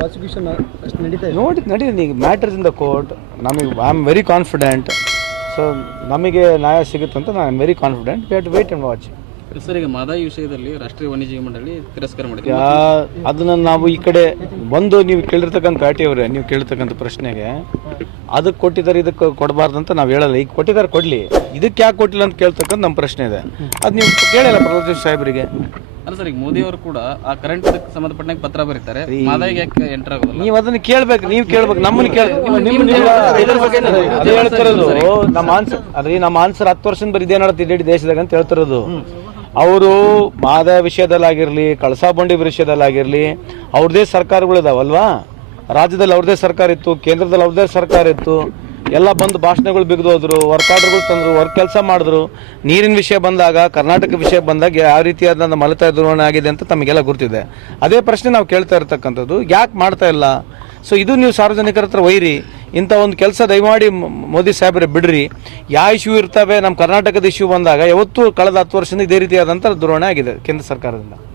Prosecution ಅಷ್ಟು ನಡೀತಾ ಇದೆ. ನಡೀಲಿ ಈಗ ಮ್ಯಾಟರ್ಸ್ ಇನ್ ದ ಕೋರ್ಟ್. ನಮಗೆ I am very confident. So ನಮಗೆ ನ್ಯಾಯ ಸಿಗುತ್ತೆ ಅಂತ ನಾನು very confident. We have to wait and watch. Sir, ಈಗ ಮಹದಾಯಿ ವಿಷಯದಲ್ಲಿ ರಾಷ್ಟ್ರೀಯ ವನ್ಯಜೀವಿ ಮಂಡಳಿ ತಿರಸ್ಕಾರ ಮಾಡಿದೆ. ಅದನ್ನು ನಾವು ಈ ಕಡೆ ಒಂದು ನೀವು ಕೇಳಿರ್ತಕ್ಕಂಥ ಪ್ಯಾಟಿ ಅವರೇ, ನೀವು ಕೇಳಿರ್ತಕ್ಕಂಥ ಪ್ರಶ್ನೆಗೆ ಅದಕ್ಕೆ ಕೊಟ್ಟಿದ್ದಾರೆ ಇದಕ್ಕೆ ಕೊಡಬಾರ್ದು ಅಂತ ನಾವು ಹೇಳಲ್ಲ. ಈಗ ಕೊಟ್ಟಿದ್ದಾರೆ ಕೊಡಲಿ, ಇದಕ್ಕೆ ಯಾಕೆ ಕೊಟ್ಟಿಲ್ಲ ಅಂತ ಕೇಳ್ತಕ್ಕಂಥ ನಮ್ಮ ಪ್ರಶ್ನೆ ಇದೆ. ಅದು ನೀವು ಕೇಳಿಲ್ಲ ಪ್ರಹ್ಲಾದ್ ಸಾಹೇಬರಿಗೆ. ಅಲ್ಲ ಸರ್, ಈಗ ಮೋದಿ ಅವರು ಕೂಡ ಆ ಕರೆಂಟ್ ಸಂಬಂಧಪಟ್ಟಂಗೆ ಪತ್ರ ಬರೀತಾರೆ, ಮಹದಾಯಿಗೆ ಯಾಕೆ ಎಂಟರ್ ಆಗೋದಿಲ್ಲ? ನೀವು ಅದನ್ನ ಕೇಳ್ಬೇಕು, ನೀವು ಕೇಳ್ಬೇಕು, ನಮ್ಮನ್ನು ಅದೇ ಹೇಳ್ತಿರೋದು. ನಮ್ಮ ಆನ್ಸರ್ 10 ವರ್ಷದಿಂದ ಬರೀ ಇದೇ ನಡೀತಿದೆ ಇಡೀ ದೇಶದಾಗ ಅಂತ ಹೇಳ್ತಿರೋದು. ಅವರು ಮಹದಾಯಿ ವಿಷಯದಲ್ಲಾಗಿರಲಿ, ಕಳಸಾ ಬಂಡಿ ವಿಷಯದಲ್ಲಾಗಿರಲಿ, ಅವ್ರದ್ದೇ ಸರ್ಕಾರಗಳಿದಾವಲ್ವಾ. ರಾಜ್ಯದಲ್ಲಿ ಅವ್ರದ್ದೇ ಸರ್ಕಾರ ಇತ್ತು, ಕೇಂದ್ರದಲ್ಲಿ ಅವ್ರದ್ದೇ ಸರ್ಕಾರ ಇತ್ತು. ಎಲ್ಲ ಬಂದು ಭಾಷಣಗಳು ಬಿಗಿದೋದ್ರು, ವರ್ಕ್ ಆರ್ಡರ್ಗಳು ತಂದರು, ವರ್ಕ್ ಕೆಲಸ ಮಾಡಿದ್ರು. ನೀರಿನ ವಿಷಯ ಬಂದಾಗ, ಕರ್ನಾಟಕ ವಿಷಯ ಬಂದಾಗ ಯಾವ ರೀತಿಯಾದ ಮಲತಾಯಿ ಧೋರಣೆ ಆಗಿದೆ ಅಂತ ತಮಗೆಲ್ಲ ಗೊತ್ತಿದೆ. ಅದೇ ಪ್ರಶ್ನೆ ನಾವು ಕೇಳ್ತಾ ಇರ್ತಕ್ಕಂಥದ್ದು, ಯಾಕೆ ಮಾಡ್ತಾ ಇಲ್ಲ? ಸೊ ಇದು ನೀವು ಸಾರ್ವಜನಿಕರ ಹತ್ರ ಒಯ್ಯಿರಿ. ಇಂಥ ಒಂದು ಕೆಲಸ ದಯಮಾಡಿ ಮೋದಿ ಸಾಹೇಬ್ರೆ ಬಿಡ್ರಿ. ಯಾವ ಇಶ್ಯೂ ಇರ್ತವೆ, ನಮ್ಮ ಕರ್ನಾಟಕದ ಇಶ್ಯೂ ಬಂದಾಗ ಯಾವತ್ತೂ ಕಳೆದ 10 ವರ್ಷದಿಂದ ಇದೇ ರೀತಿಯಾದಂಥ ಧೋರಣೆ ಆಗಿದೆ ಕೇಂದ್ರ ಸರ್ಕಾರದಿಂದ.